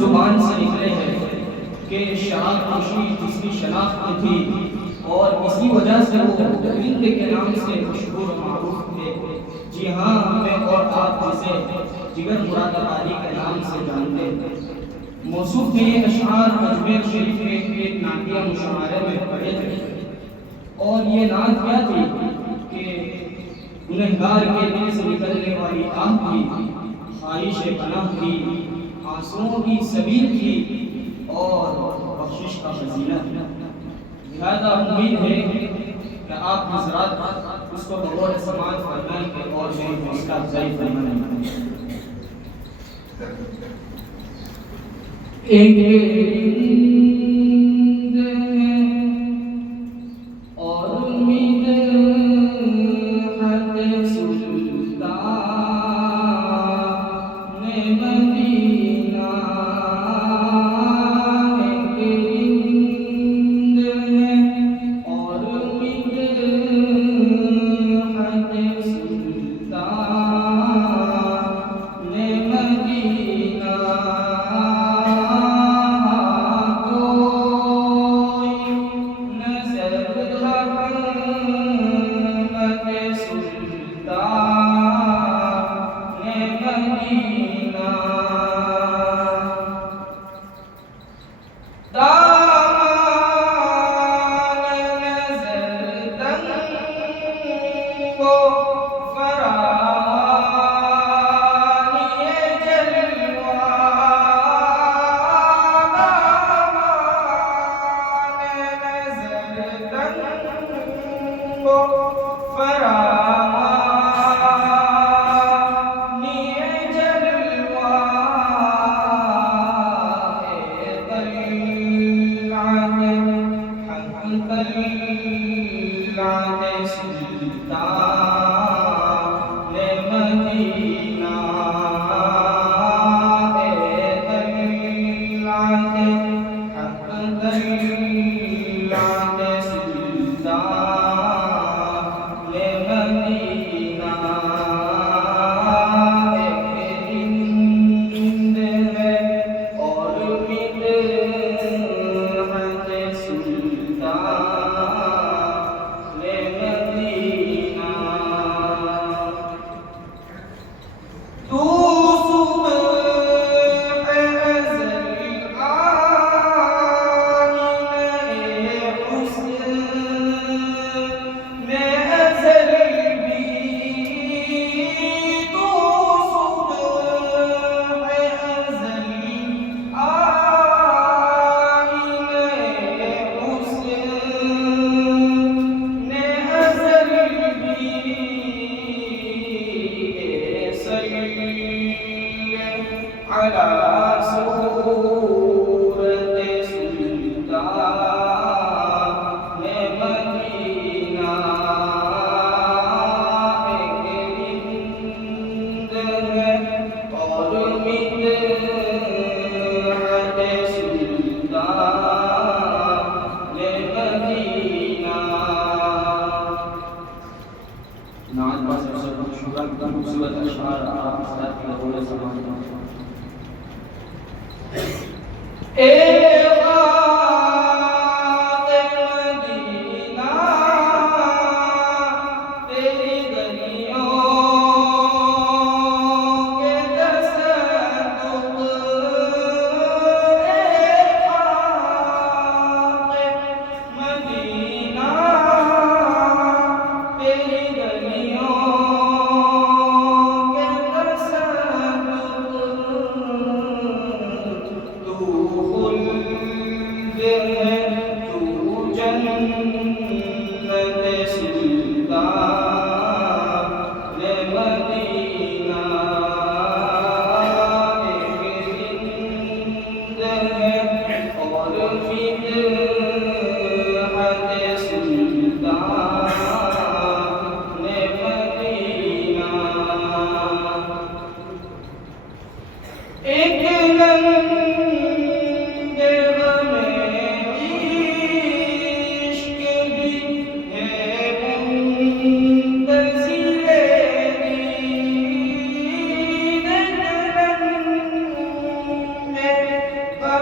जुबान से निकले हैं कि शराब नोशी जिसकी शनाख्त थी और इसी वजह से वो हिंद के नाम से मशहूर मारूफ थे। जी हाँ, मैं और आप जिसे जिगर मुरादाबादी के नाम से जानते हैं। मौसूफ के ये अशआर अजमेर शरीफ में एक नातिया मुशायरे में पढ़े थे और ये नात क्या थी कि गुनहगार के दिल से निकलने वाली आह थी, ख्वाहिश पनाह थी, आंसुओं की सबील थी और बख्शिश का खजीना था। लिहाजा उम्मीद है कि आप हज़रात उसको बगौर समाज फरमाएंगे और मेरी हौसला अफजाई फरमाएंगे। एक और उम्मीद हद सुल्तान मदीना और उम्मीद हद सुल्तान मदीना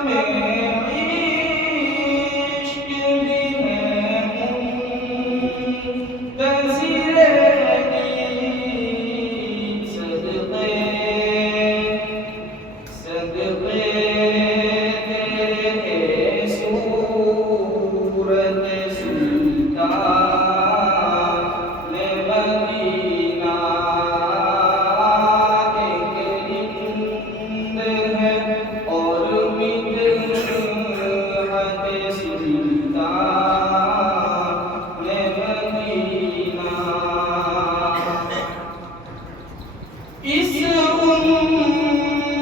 में